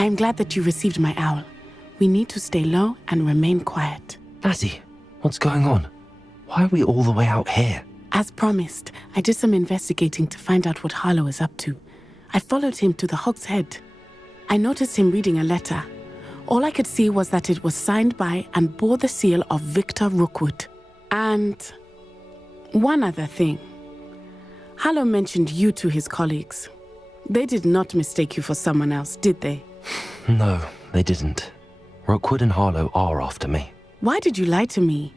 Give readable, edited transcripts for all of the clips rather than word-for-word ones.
I'm glad that you received my owl. We need to stay low and remain quiet. Natty, what's going on? Why are we all the way out here? As promised, I did some investigating to find out what Harlow is up to. I followed him to the Hog's Head. I noticed him reading a letter. All I could see was that it was signed by and bore the seal of Victor Rookwood. And one other thing. Harlow mentioned you to his colleagues. They did not mistake you for someone else, did they? No, they didn't. Rookwood and Harlow are after me. Why did you lie to me?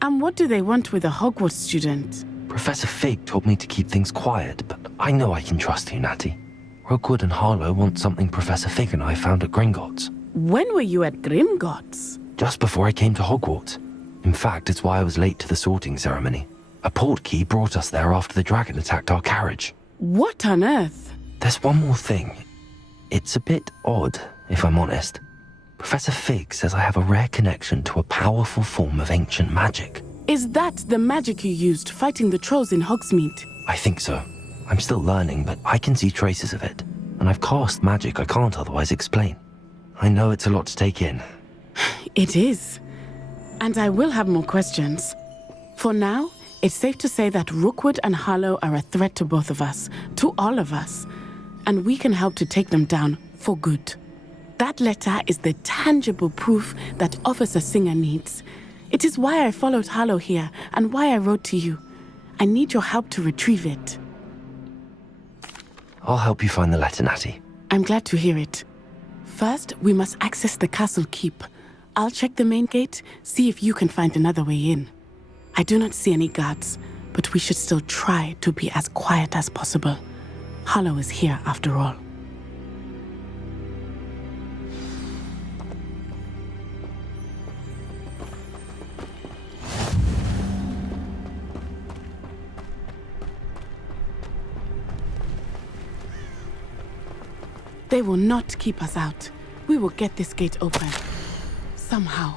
And what do they want with a Hogwarts student? Professor Fig told me to keep things quiet, but I know I can trust you, Natty. Rookwood and Harlow want something Professor Fig and I found at Gringotts. When were you at Gringotts? Just before I came to Hogwarts. In fact, it's why I was late to the sorting ceremony. A portkey brought us there after the dragon attacked our carriage. What on earth? There's one more thing. It's a bit odd, if I'm honest. Professor Fig says I have a rare connection to a powerful form of ancient magic. Is that the magic you used fighting the trolls in Hogsmeade? I think so. I'm still learning, but I can see traces of it. And I've cast magic I can't otherwise explain. I know it's a lot to take in. It is. And I will have more questions. For now, it's safe to say that Rookwood and Harlow are a threat to both of us, to all of us. And we can help to take them down for good. That letter is the tangible proof that Officer Singer needs. It is why I followed Harlow here and why I wrote to you. I need your help to retrieve it. I'll help you find the letter, Natty. I'm glad to hear it. First, we must access the castle keep. I'll check the main gate, see if you can find another way in. I do not see any guards, but we should still try to be as quiet as possible. Harlow is here after all. They will not keep us out. We will get this gate open. Somehow.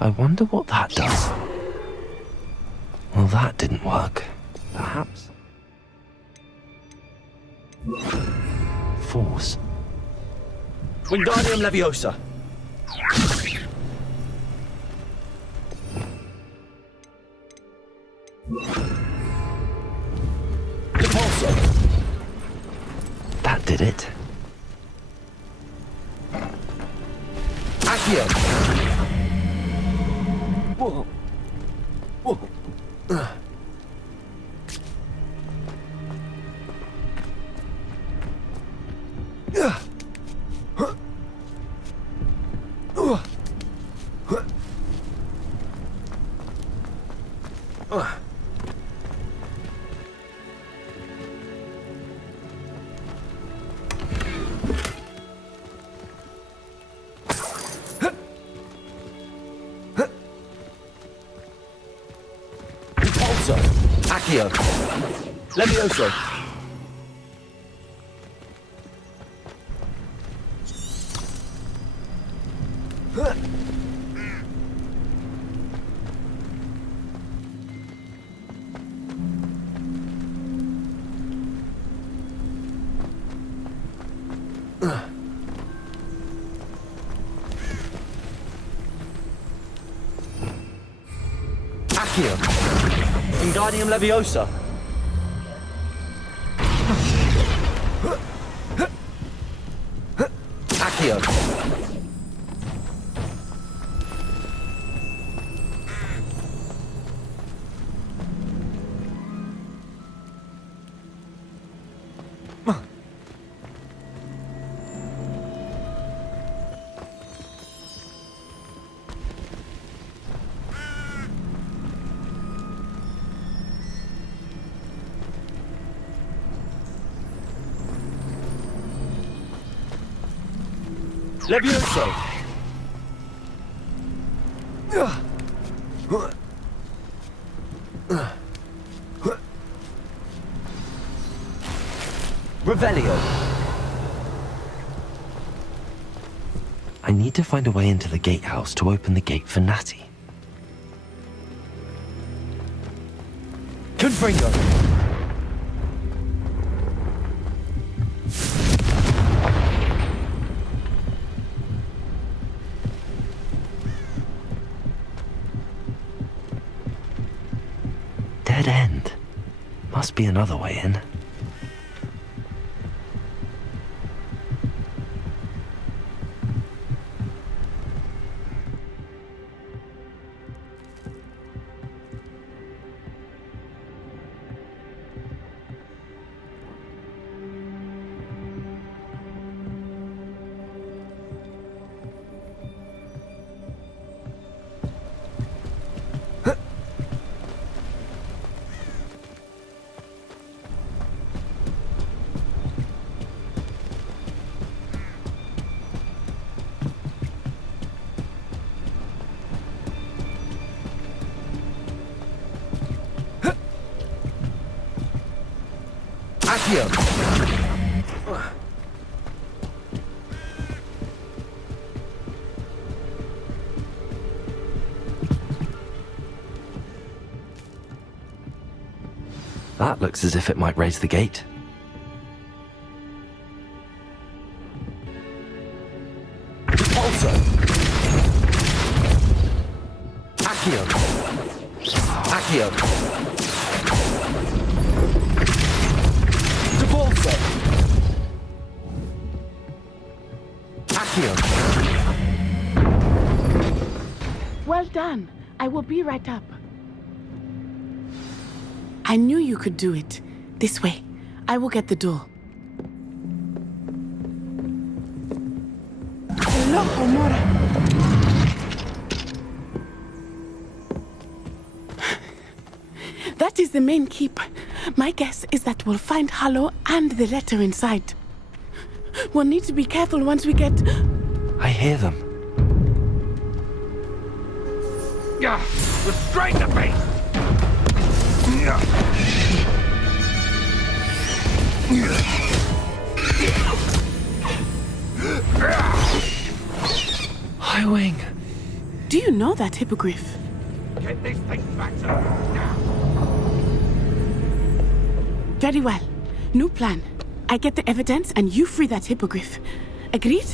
I wonder what that does. Well, that didn't work. Perhaps. Force. Wingardium Leviosa. Repulsor. That did it. Accio. Whoa. Whoa. Accio. Levioso. Accio. Wingardium Leviosa. Accio. Levioso! Revelio! I need to find a way into the gatehouse to open the gate for Natty. Confringo! Dead end. Must be another way in. Accio! That looks as if it might raise the gate. Repulso! Accio! Accio! Repulso! Accio! Well done. I will be right up. I knew you could do it. This way. I will get the door. Hello, Homora. That is the main keep. My guess is that we'll find Hallow and the letter inside. We'll need to be careful once we get... I hear them. Yeah! Restrain the beast! HIGHWING! Do you know that hippogriff? Get this thing back to now! Very well. New plan. I get the evidence and you free that hippogriff. Agreed?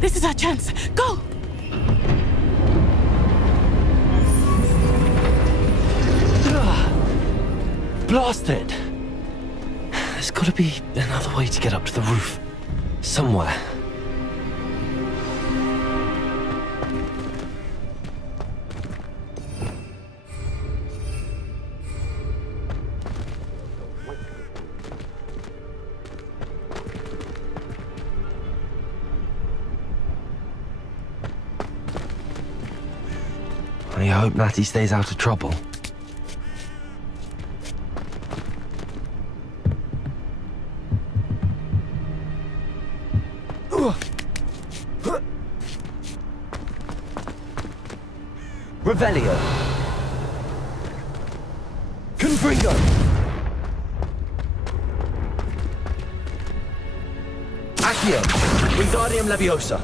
This is our chance. Go! Blast it! There's gotta be another way to get up to the roof. Somewhere. I hope Natty stays out of trouble. Revelio! Confringo! Accio! Wingardium Leviosa!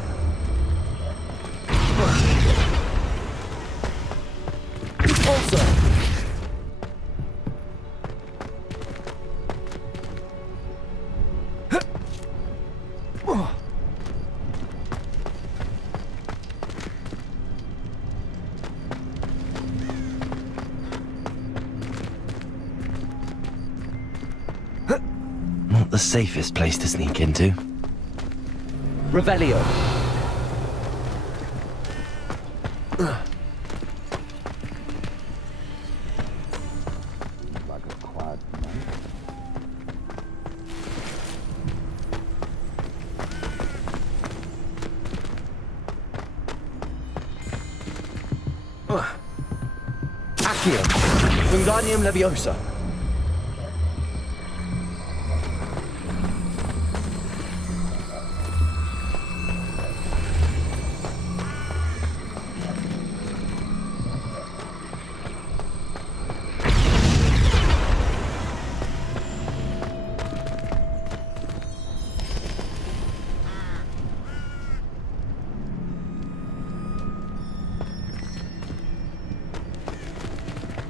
Repulso! Not the safest place to sneak into. Revelio! Accio! Wingardium Leviosa!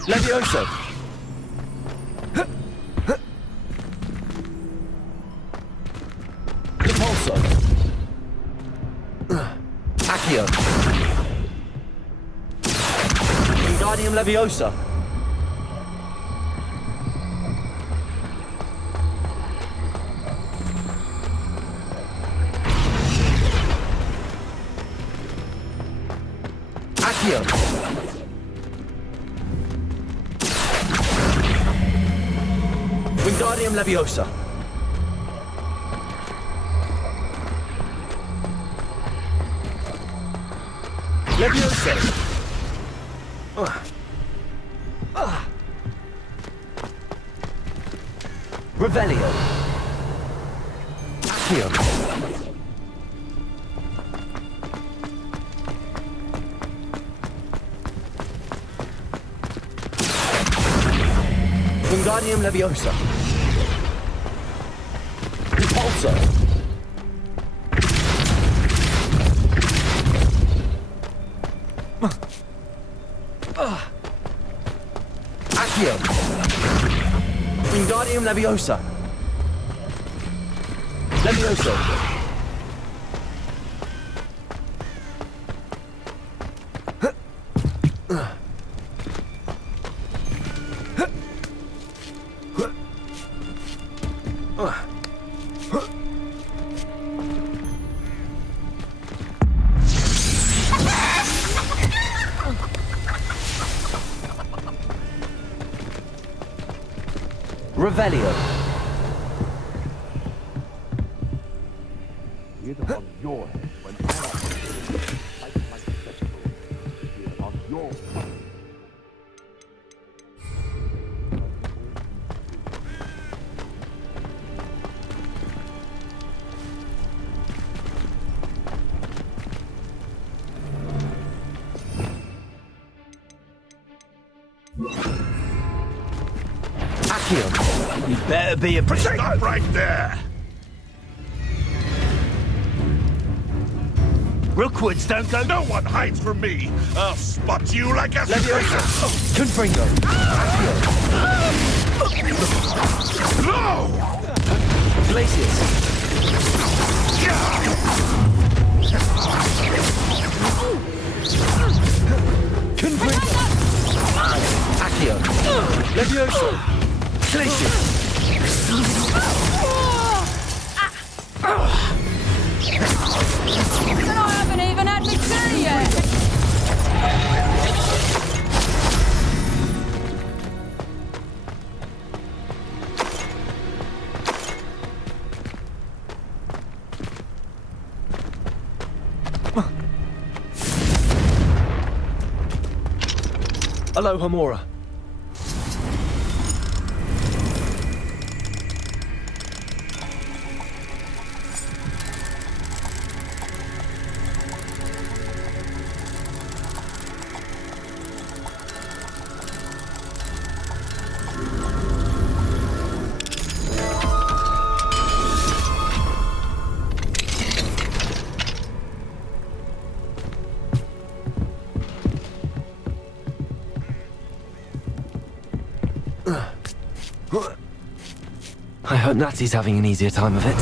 Levioso! Impulso! Accio! Wingardium Leviosa! Accio! Wingardium Leviosa! Leviosa! Revelio! Accio! Wingardium Leviosa! Impulso! Accio! Wingardium Leviosa! Levioso! Revelio! Get on your head when I fight like a vegetable. Get on your head. Accio! You better be a Stop right there! Rookwoods don't go. No one hides from me! I'll spot you like a Leviosa! Confringo! Accio! No! Glacius! Confringo! Accio! Leviosa! Glacius! And I haven't even had me tea yet. Aloha Mora. I hope Natty's having an easier time of it.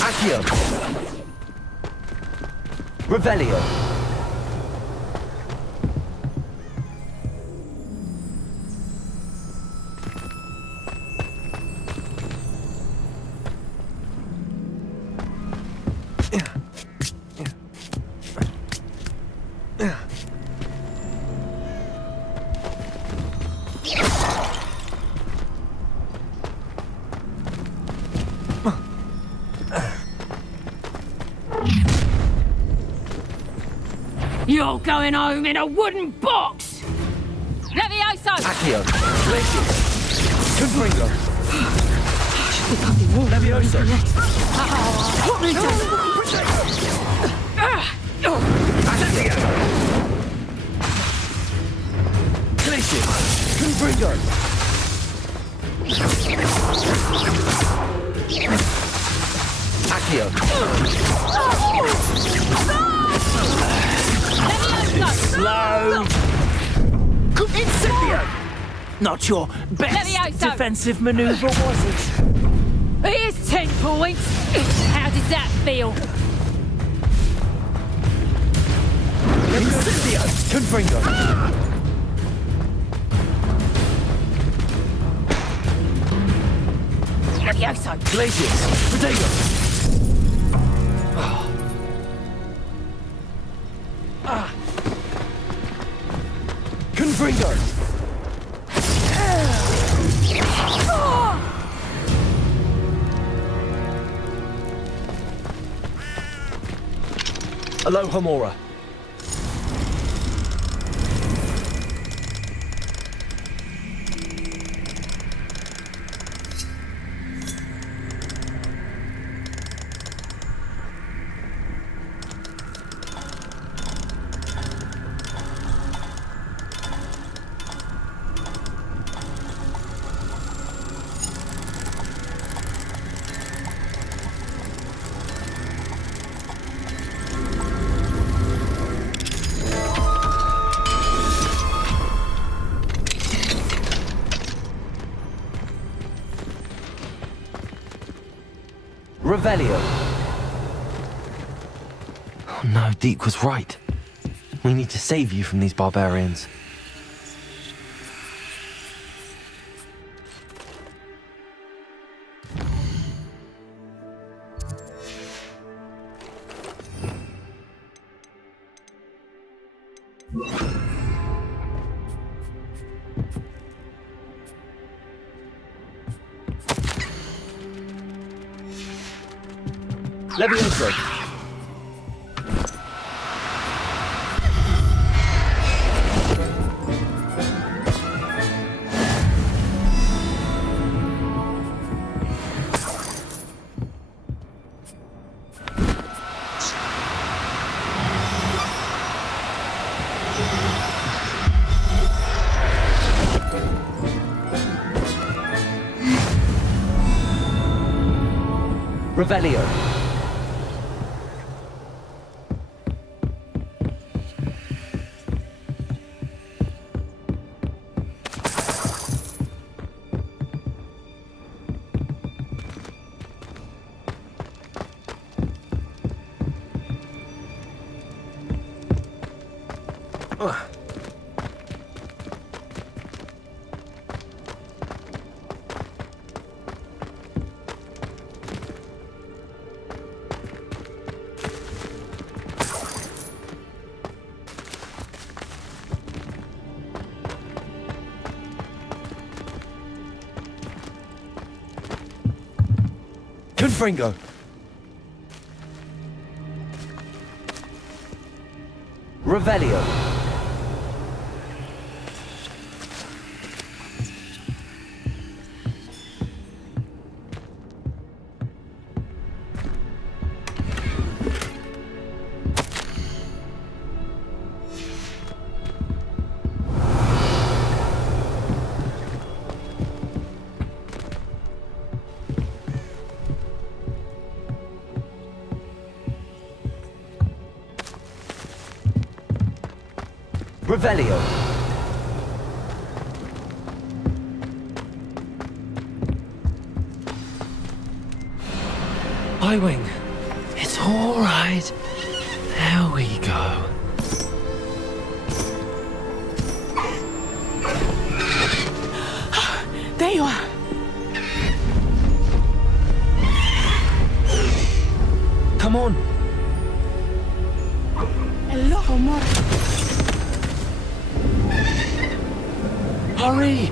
Accio! Revelio! You're going home in a wooden box! Levioso! Accio! Glacius! Confringo! Leviosa! Accio! Glacius! Confringo! Accio! Slow. Incendio! Not your best Levioso. defensive maneuver, was it? Here's 10 points. How does that feel? Incendio! Confringo! Levioso. Glacius! Protego! Confringo! Alohomora! Revelio! Oh no, Deke was right. We need to save you from these barbarians. Levioso! Revelio! Confringo! Revelio! Revelio! HIGHWING, it's all right. There we go. There you are. Come on. Hello, more. Hurry!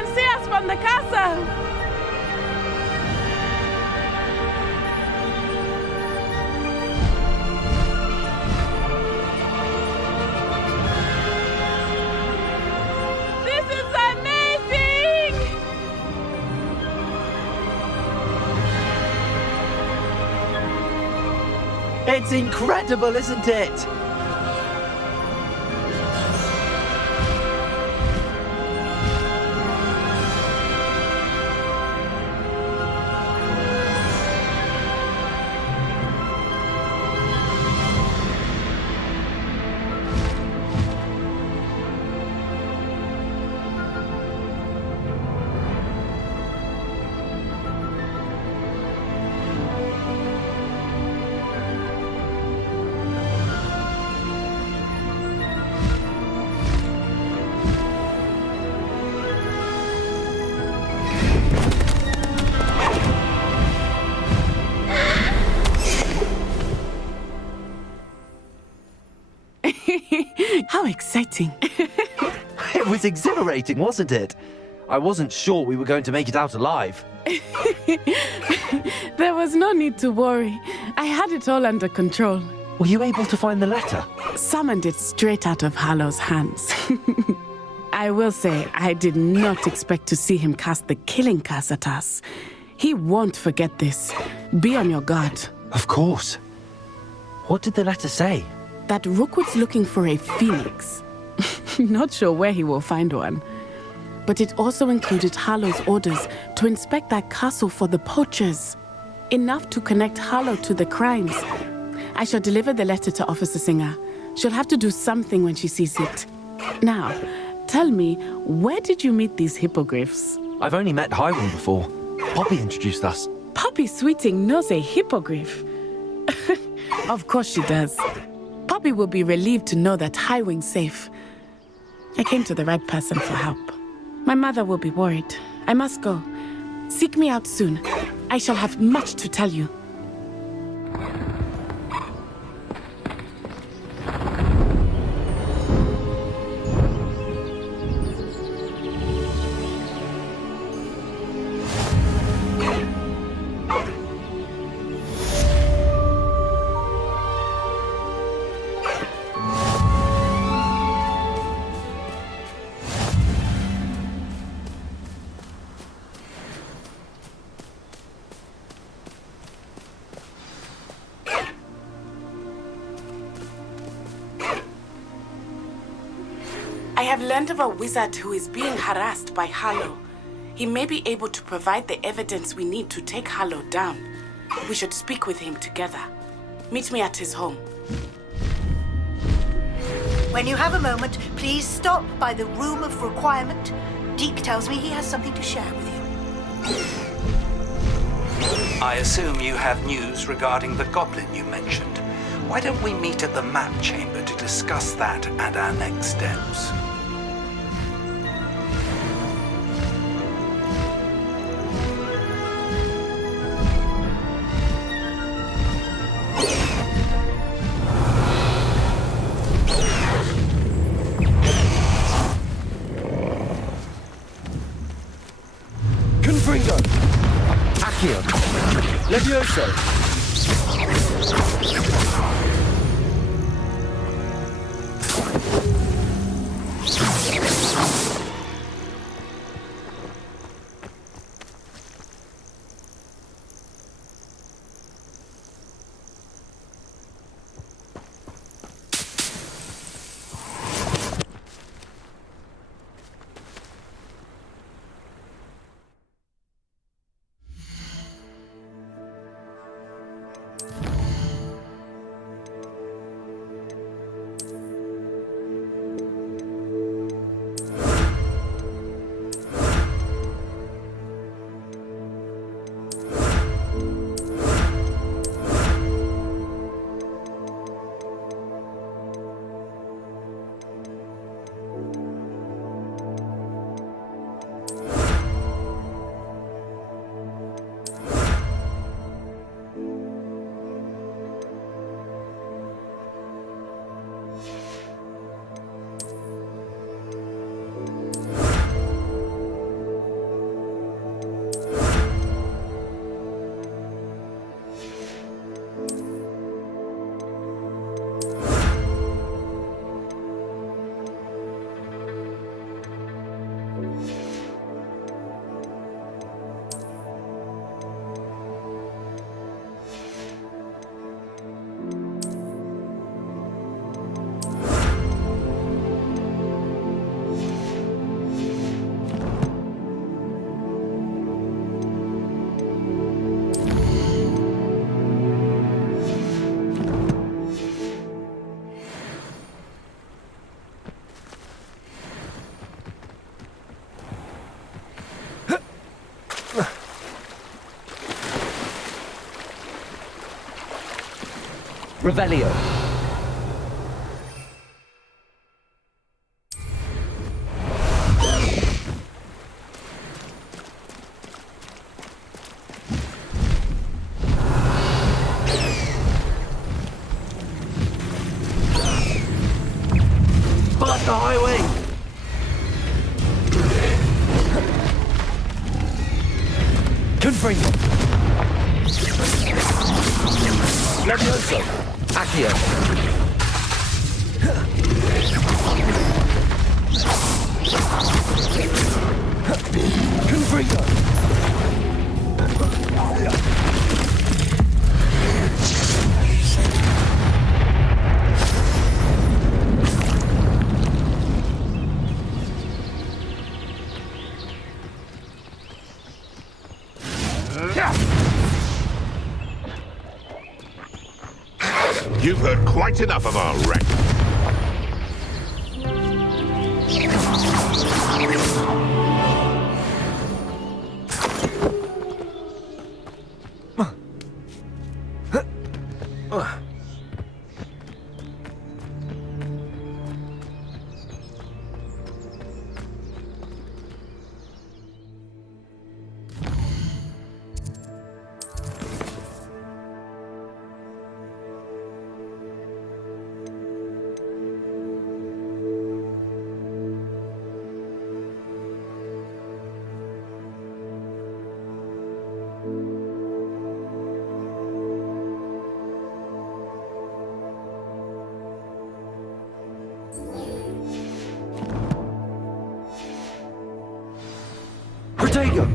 can see us from the castle! This is amazing! It's incredible, isn't it? How exciting. It was exhilarating, wasn't it? I wasn't sure we were going to make it out alive. There was no need to worry. I had it all under control. Were you able to find the letter? Summoned it straight out of Hallow's hands. I will say, I did not expect to see him cast the killing curse at us. He won't forget this. Be on your guard. Of course. What did the letter say? That Rookwood's looking for a phoenix. Not sure where he will find one. But it also included Hallow's orders to inspect that castle for the poachers. Enough to connect Hallow to the crimes. I shall deliver the letter to Officer Singer. She'll have to do something when she sees it. Now, tell me, where did you meet these hippogriffs? I've only met HIGHWING before. Poppy introduced us. Poppy Sweeting knows a hippogriff. Of course she does. Poppy will be relieved to know that HIGHWING's safe. I came to the right person for help. My mother will be worried. I must go. Seek me out soon. I shall have much to tell you. I have learned of a wizard who is being harassed by Hallow. He may be able to provide the evidence we need to take Hallow down. We should speak with him together. Meet me at his home. When you have a moment, please stop by the Room of Requirement. Deke tells me he has something to share with you. I assume you have news regarding the goblin you mentioned. Why don't we meet at the map chamber to discuss that and our next steps? Confringo! Accio! Levioso! Revelio. Blast the highway! Confringo. Levioso. Accio. Confringo. You've heard quite enough of our wreck. Protego.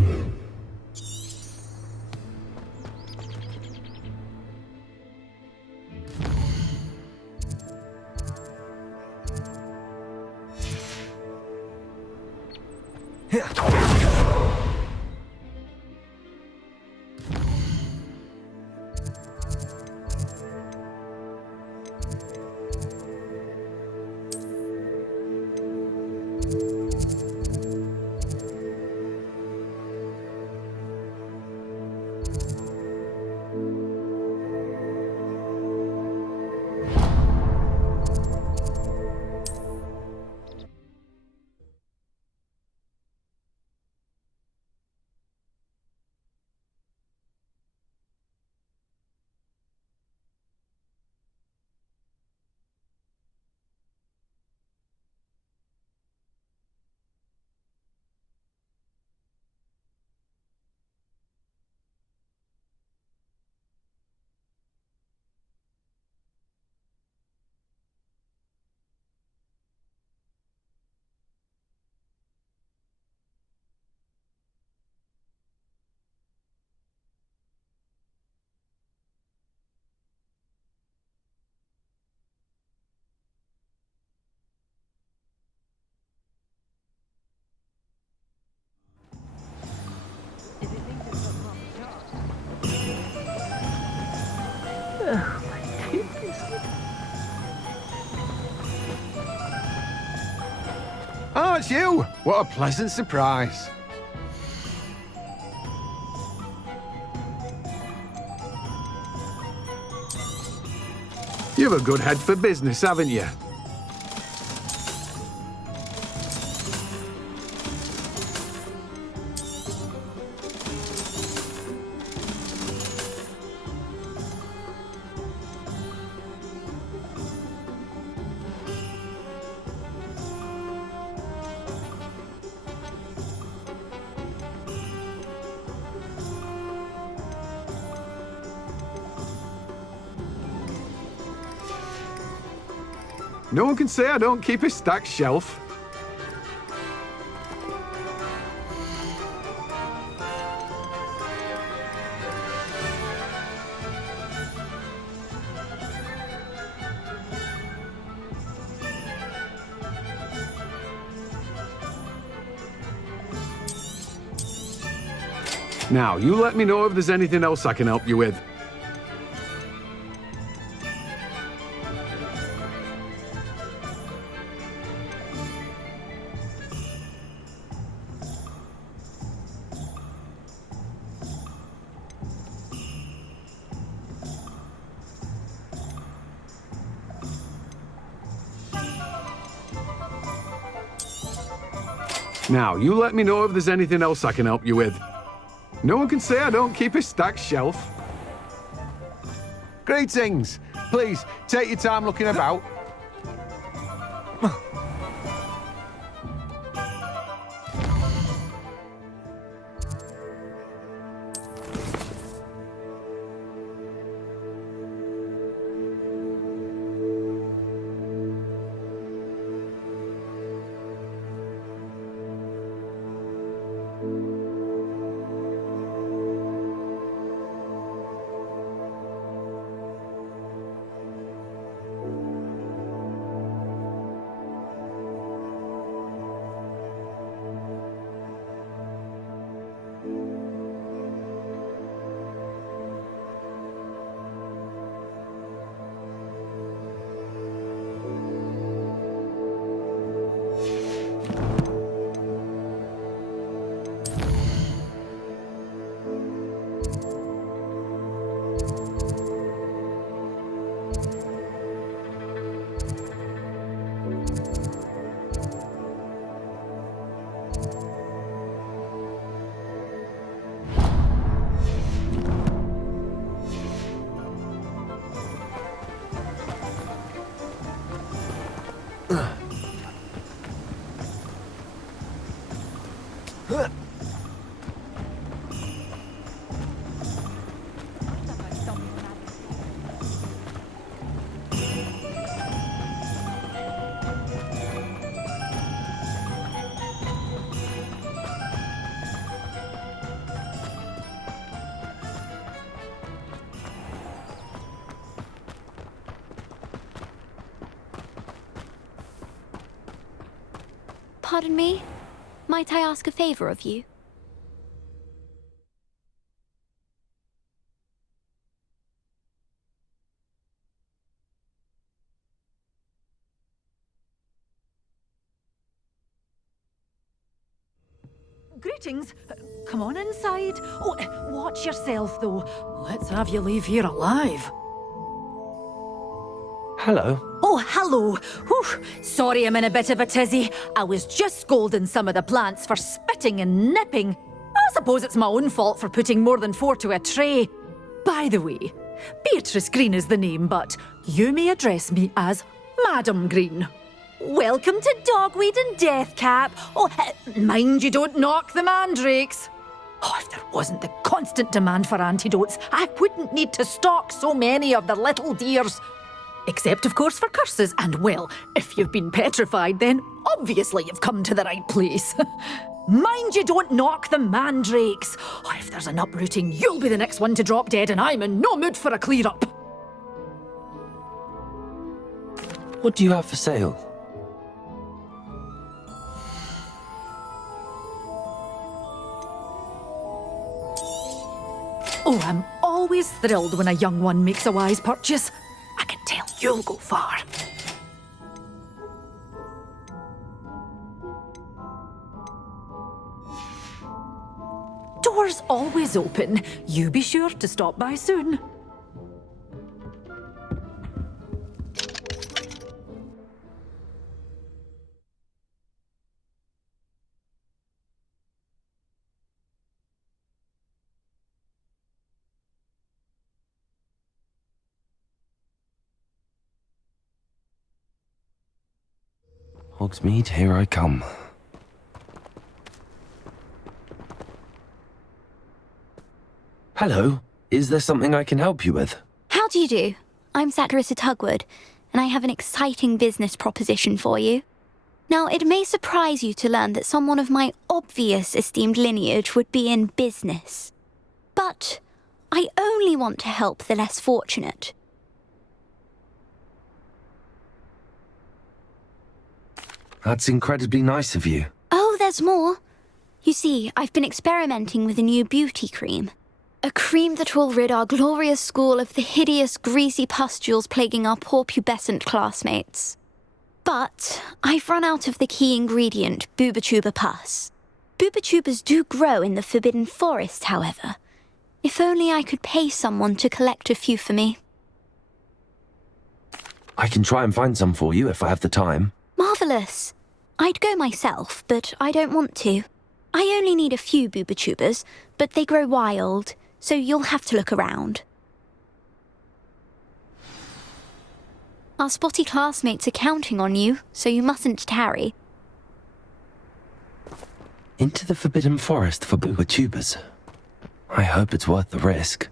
Oh, it's you! What a pleasant surprise. You've a good head for business, haven't you? No one can say I don't keep a stacked shelf. Now, you let me know if there's anything else I can help you with. Now, you let me know if there's anything else I can help you with. No one can say I don't keep a stacked shelf. Greetings. Please, take your time looking about. Pardon me? Might I ask a favor of you? Greetings. Come on inside. Oh, watch yourself, though. Let's have you leave here alive. Hello. Oh, hello. Whew. Sorry I'm in a bit of a tizzy. I was just scolding some of the plants for spitting and nipping. I suppose it's my own fault for putting more than 4 to a tray. By the way, Beatrice Green is the name, but you may address me as Madam Green. Welcome to Dogweed and Deathcap. Oh, mind you don't knock the mandrakes. Oh, if there wasn't the constant demand for antidotes, I wouldn't need to stock so many of the little dears. Except, of course, for curses, and well, if you've been petrified, then obviously you've come to the right place. Mind you don't knock the mandrakes. Oh, if there's an uprooting, you'll be the next one to drop dead, and I'm in no mood for a clear-up. What do you have for sale? Oh, I'm always thrilled when a young one makes a wise purchase. I can tell you'll go far. Doors always open. You be sure to stop by soon. Hogsmeade, here I come. Hello. Is there something I can help you with? How do you do? I'm Satirissa Tugwood, and I have an exciting business proposition for you. Now, it may surprise you to learn that someone of my obvious esteemed lineage would be in business. But I only want to help the less fortunate. That's incredibly nice of you. Oh, there's more. You see, I've been experimenting with a new beauty cream. A cream that will rid our glorious school of the hideous, greasy pustules plaguing our poor pubescent classmates. But I've run out of the key ingredient, Bubatuba pus. Bubachubas do grow in the Forbidden Forest, however. If only I could pay someone to collect a few for me. I can try and find some for you if I have the time. Marvellous. I'd go myself, but I don't want to. I only need a few boobatubers, but they grow wild, so you'll have to look around. Our spotty classmates are counting on you, so you mustn't tarry. Into the Forbidden Forest for boobatubers. I hope it's worth the risk.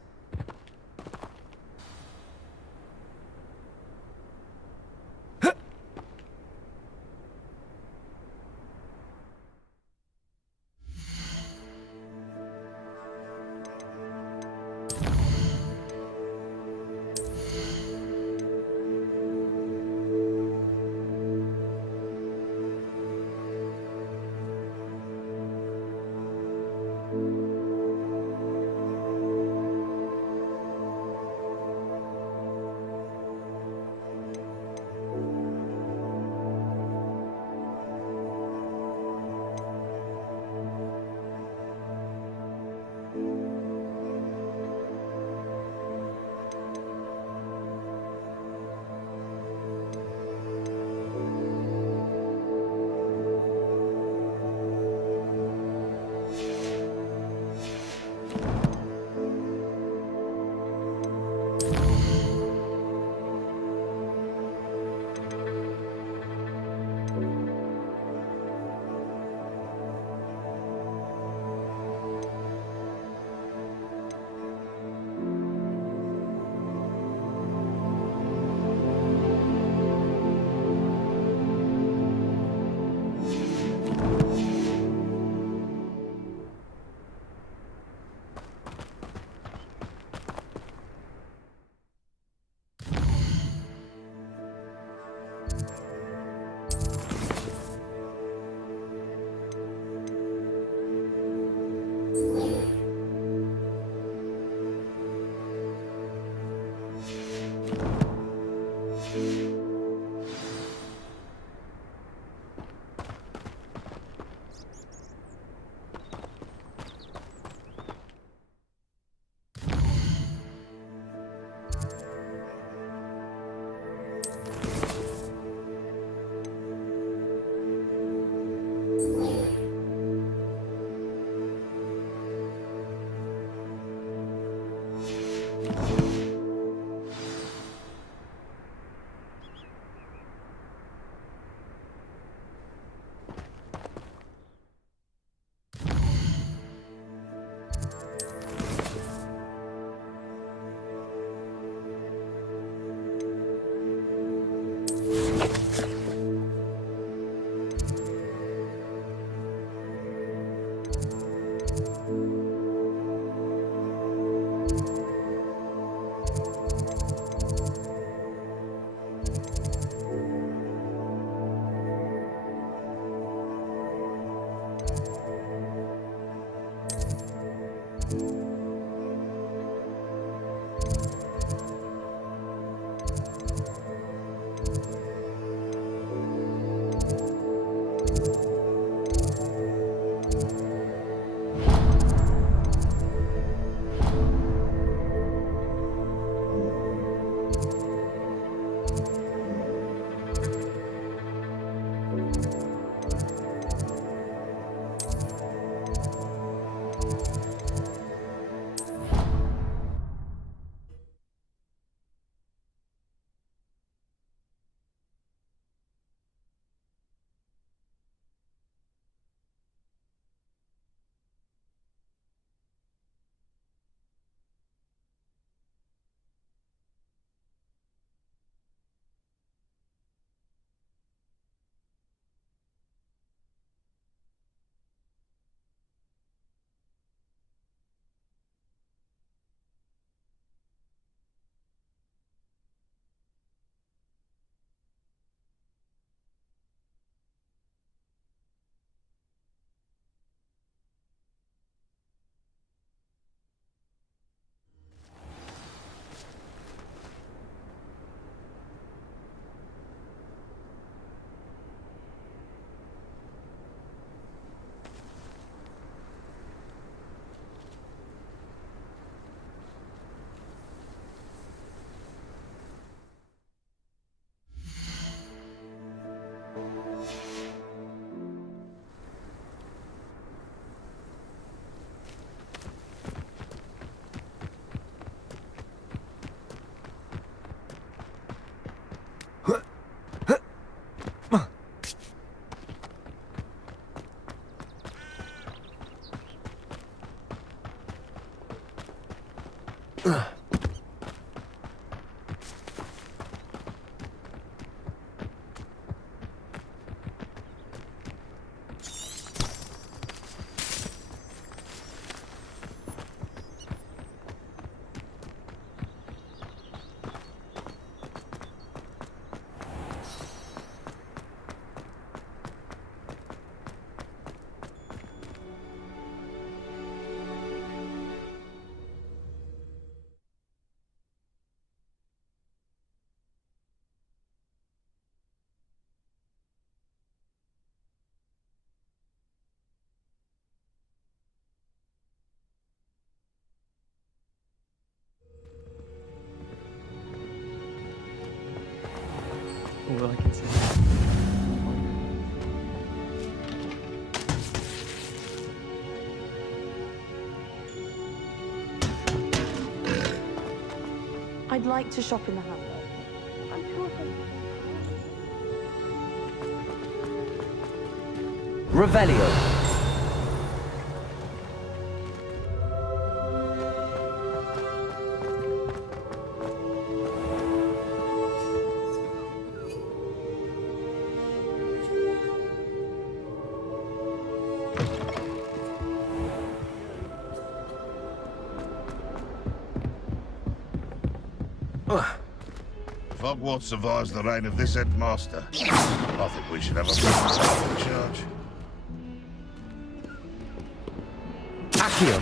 All I can say. I'd like to shop in the hamlet. I'm sure Revelio. If Hogwarts survives the reign of this headmaster, I think we should have a professor in charge. Accio.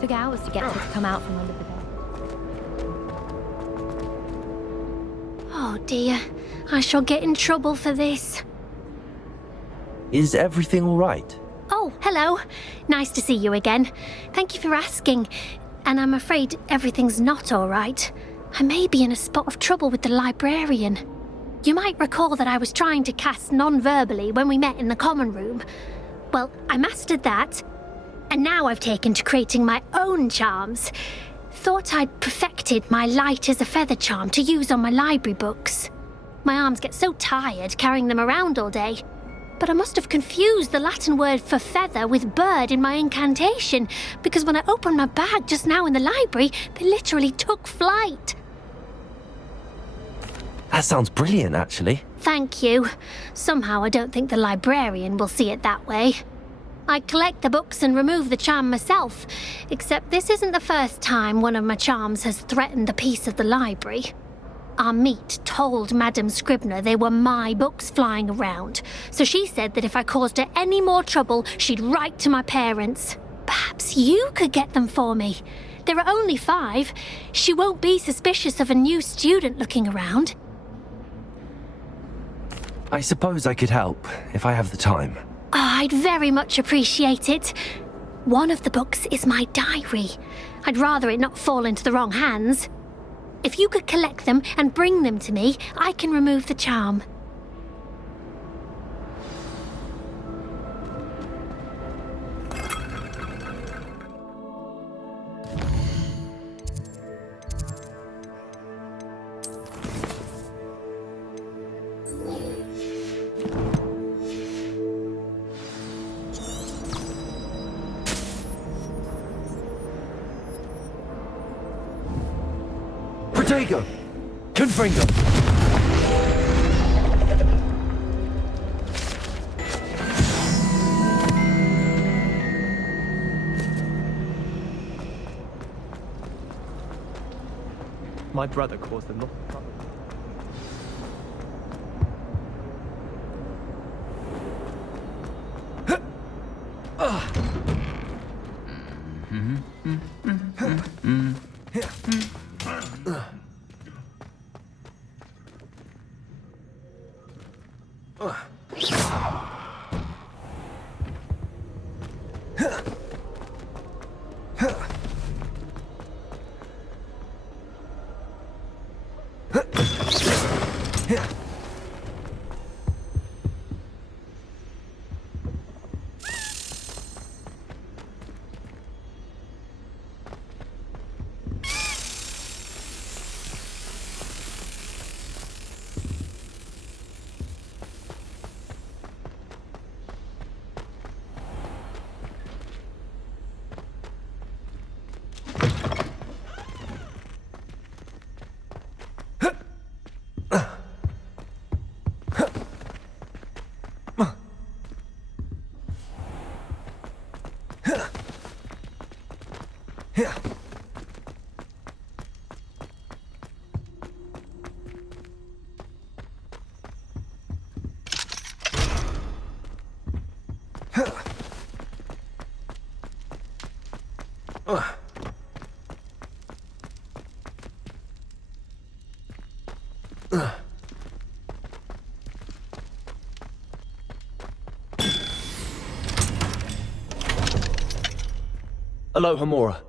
Took hours to get her to come out from under the bed. Oh dear, I shall get in trouble for this. Is everything all right? Oh, hello. Nice to see you again. Thank you for asking. And I'm afraid everything's not all right. I may be in a spot of trouble with the librarian. You might recall that I was trying to cast non-verbally when we met in the common room. Well, I mastered that. And now I've taken to creating my own charms. Thought I'd perfected my light as a feather charm to use on my library books. My arms get so tired carrying them around all day. But I must have confused the Latin word for feather with bird in my incantation, because when I opened my bag just now in the library, they literally took flight. That sounds brilliant, actually. Thank you. Somehow I don't think the librarian will see it that way. I collect the books and remove the charm myself, except this isn't the first time one of my charms has threatened the peace of the library. Our meet told Madame Scribner they were my books flying around, so she said that if I caused her any more trouble, she'd write to my parents. Perhaps you could get them for me. There are only 5. She won't be suspicious of a new student looking around. I suppose I could help, if I have the time. Oh, I'd very much appreciate it. One of the books is my diary. I'd rather it not fall into the wrong hands. If you could collect them and bring them to me, I can remove the charm. Protego! Confringo! My brother caused them lot of trouble. Aloha Mora.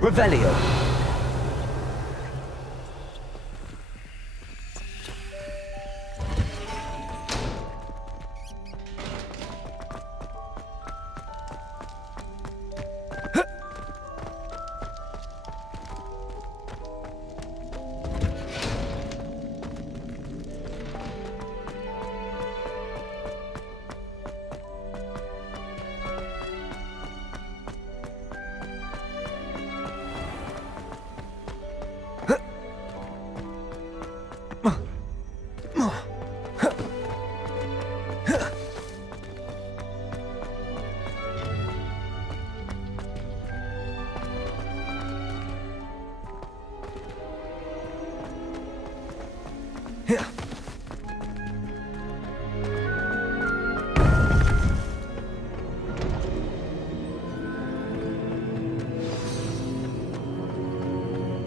Revelio.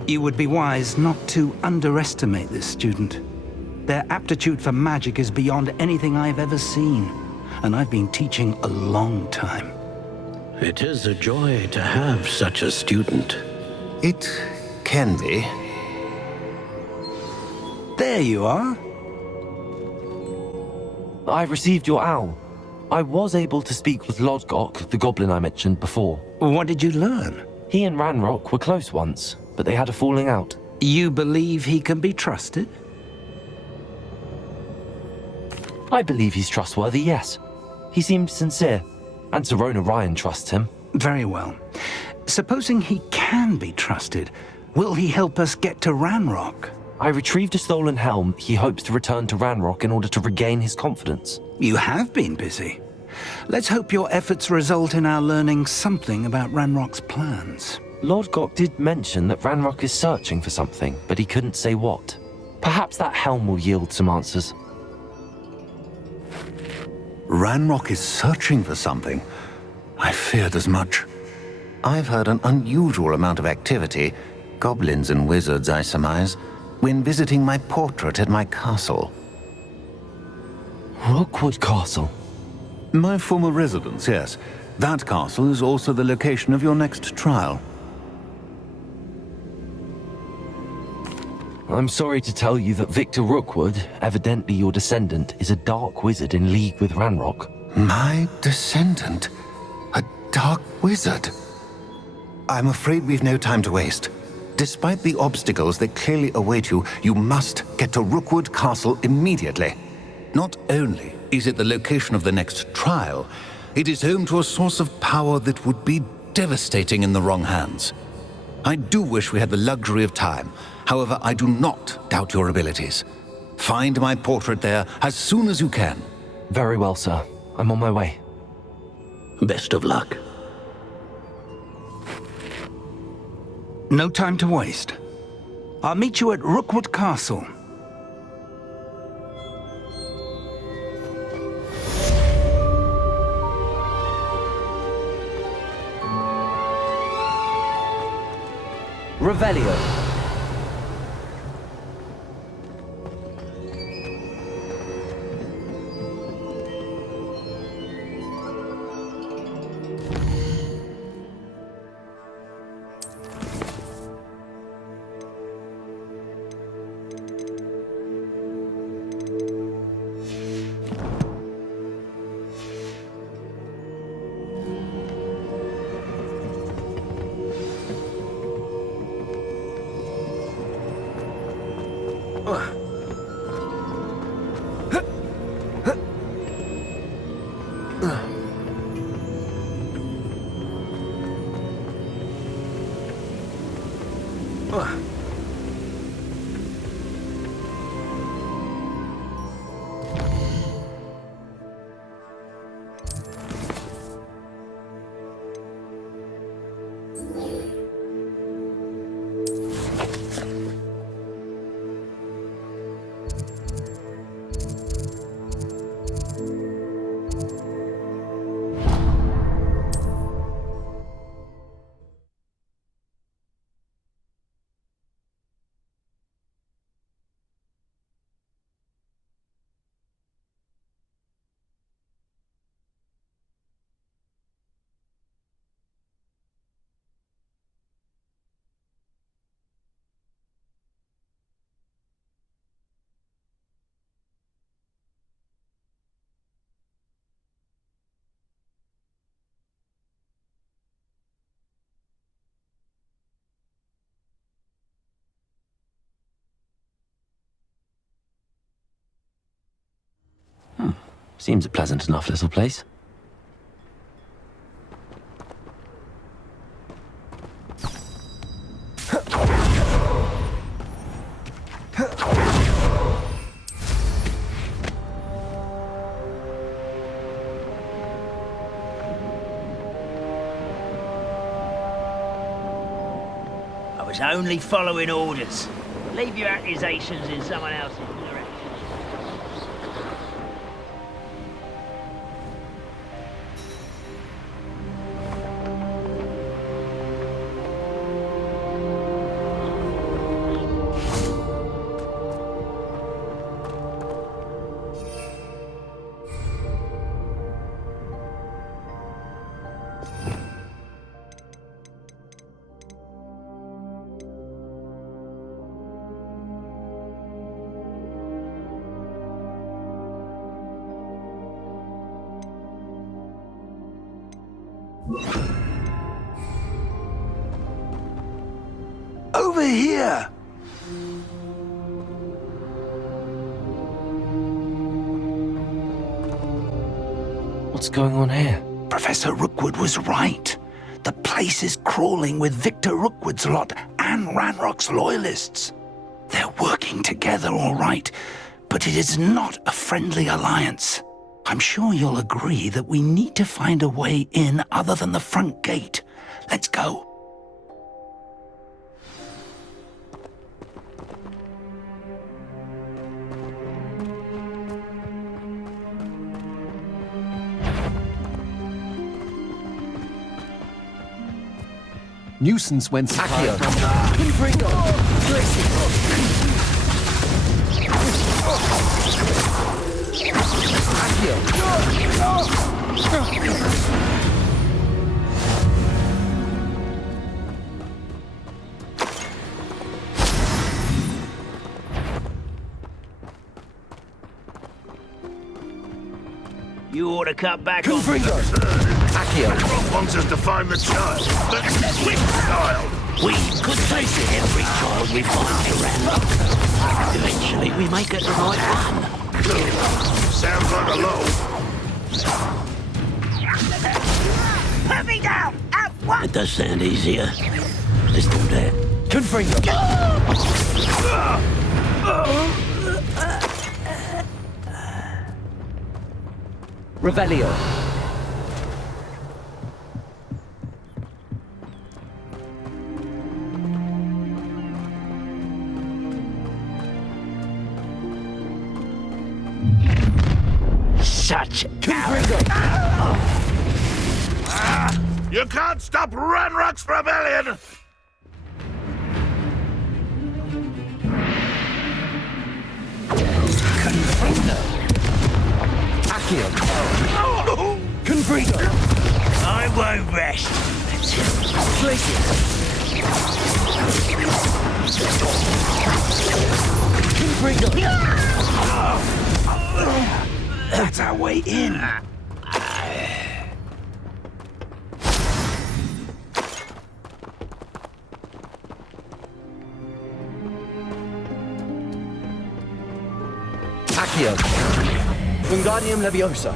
You would be wise not to underestimate this student. Their aptitude for magic is beyond anything I've ever seen, and I've been teaching a long time. It is a joy to have such a student. It can be. There you are. I received your owl. I was able to speak with Lodgok, the goblin I mentioned before. What did you learn? He and Ranrock were close once, but they had a falling out. You believe he can be trusted? I believe he's trustworthy, yes. He seemed sincere, and Serona Ryan trusts him. Very well. Supposing he can be trusted, will he help us get to Ranrock? I retrieved a stolen helm. He hopes to return to Ranrock in order to regain his confidence. You have been busy. Let's hope your efforts result in our learning something about Ranrock's plans. Lodgok did mention that Ranrock is searching for something, but he couldn't say what. Perhaps that helm will yield some answers. Ranrock is searching for something. I feared as much. I've heard an unusual amount of activity, goblins and wizards, I surmise, when visiting my portrait at my castle. Rookwood Castle? My former residence, yes. That castle is also the location of your next trial. I'm sorry to tell you that Victor Rookwood, evidently your descendant, is a dark wizard in league with Ranrock. My descendant? A dark wizard? I'm afraid we've no time to waste. Despite the obstacles that clearly await you, you must get to Rookwood Castle immediately. Not only is it the location of the next trial, it is home to a source of power that would be devastating in the wrong hands. I do wish we had the luxury of time. However, I do not doubt your abilities. Find my portrait there as soon as you can. Very well, sir. I'm on my way. Best of luck. No time to waste. I'll meet you at Rookwood Castle. Revelio. Seems a pleasant enough little place. I was only following orders. Leave your accusations in someone else's direction. Over here! What's going on here? Professor Rookwood was right. The place is crawling with Victor Rookwood's lot and Ranrock's loyalists. They're working together all right, but it is not a friendly alliance. I'm sure you'll agree that we need to find a way in other than the front gate. Let's go. Nuisance when supplied from... You ought to cut back on... Ranrock wants us to find the child. Which child? We could trace it every child we find to Ranrock. Eventually we may get the right one. Sounds like a low. Put me down! At once! It does sound easier. Let's do that. Revelio. Such You can't stop Ranrock's rebellion! I won't rest. That's our way in. Accio. Wingardium Leviosa.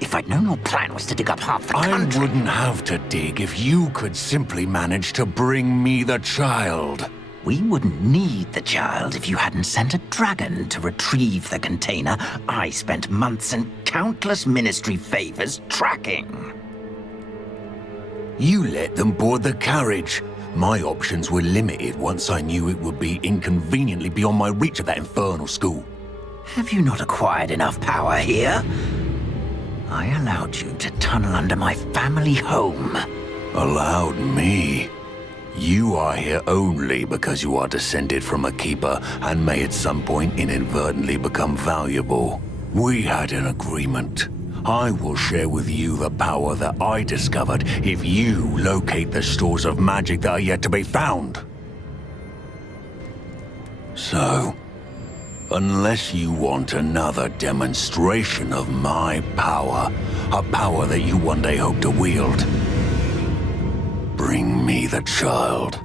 If I'd known your plan was to dig up half the country... I wouldn't have to dig if you could simply manage to bring me the child. We wouldn't need the child if you hadn't sent a dragon to retrieve the container I spent months and countless ministry favors tracking. You let them board the carriage. My options were limited once I knew it would be inconveniently beyond my reach at that infernal school. Have you not acquired enough power here? I allowed you to tunnel under my family home. Allowed me? You are here only because you are descended from a keeper and may at some point inadvertently become valuable. We had an agreement. I will share with you the power that I discovered if you locate the stores of magic that are yet to be found. So, unless you want another demonstration of my power, a power that you one day hope to wield. Bring me the child.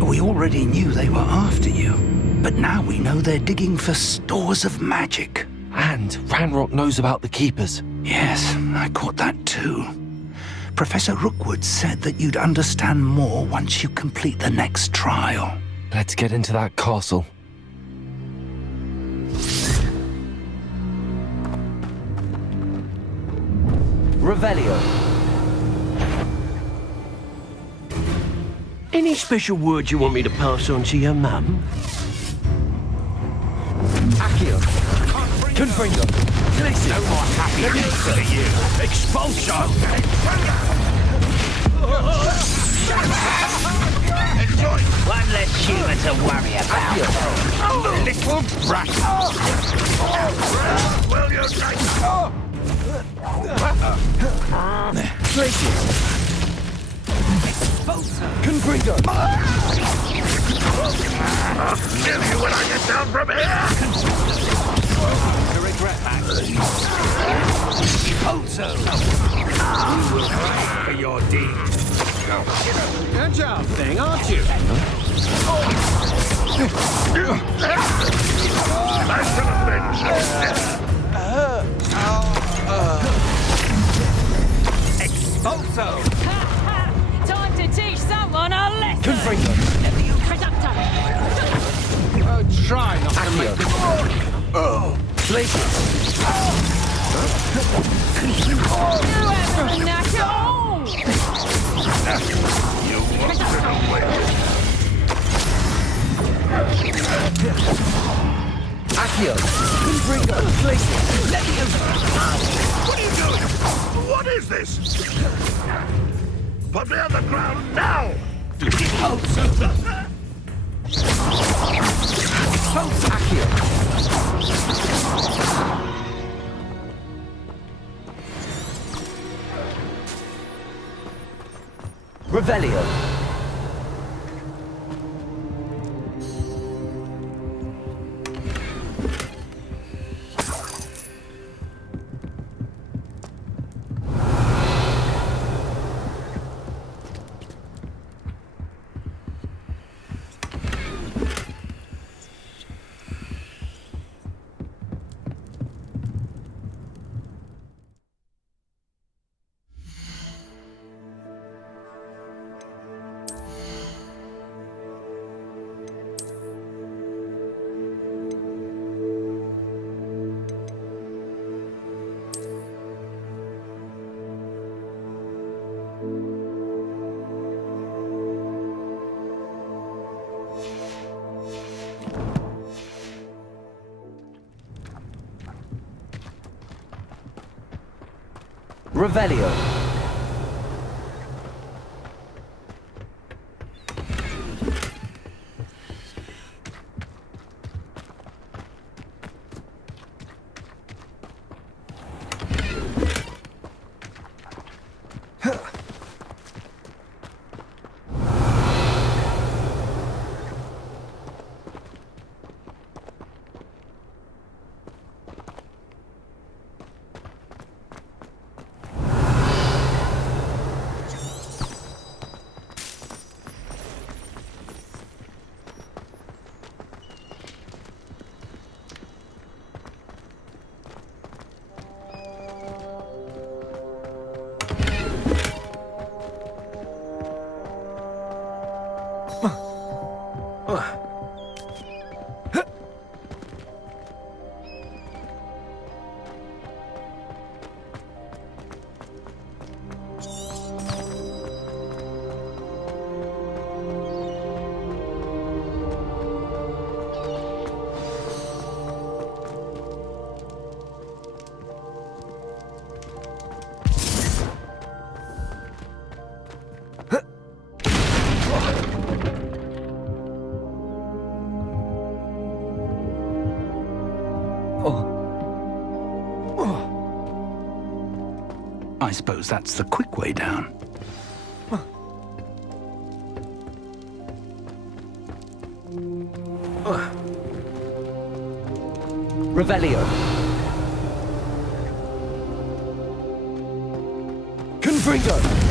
We already knew they were after you, but now we know they're digging for stores of magic. And Ranrock knows about the Keepers. Yes, I caught that too. Professor Rookwood said that you'd understand more once you complete the next trial. Let's get into that castle. Revelio. Any special words you want me to pass on to your mum? Accio. Confringo. No more happy days for you. Expulsion. Enjoy. One less human to worry about. Little brat. Will you take? Glacius. Confringo. I'll kill you when I get down from here. To regret that. Ozo. You will pay for your deeds. Agile thing, aren't you? Nice to avenge. Expulso. Time to teach someone a lesson! Confringo. Reductor! Try not to make this... Glacius. You haven't a knack at all! You want to away. Accio. Confringo. Glacius. What are you doing? What is this? Put me on the ground now! Accio. Revelio. Revelio. I suppose that's the quick way down. Revelio. Confringo.